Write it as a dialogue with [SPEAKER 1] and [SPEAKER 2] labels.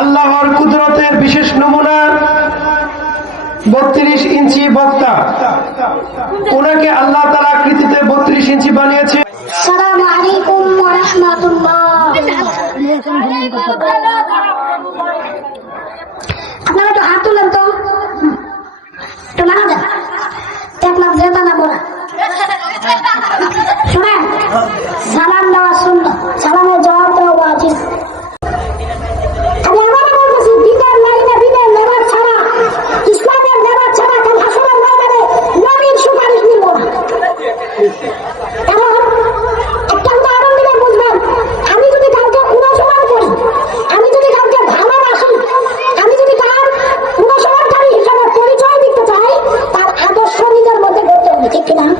[SPEAKER 1] আল্লাহর কুদরতের বিশেষ নমুনা বত্রিশ ইঞ্চি বক্তা। ওনাকে আল্লাহ তালা কৃতিতে বত্রিশ ইঞ্চি বানিয়েছে।
[SPEAKER 2] সালাম দেখলাম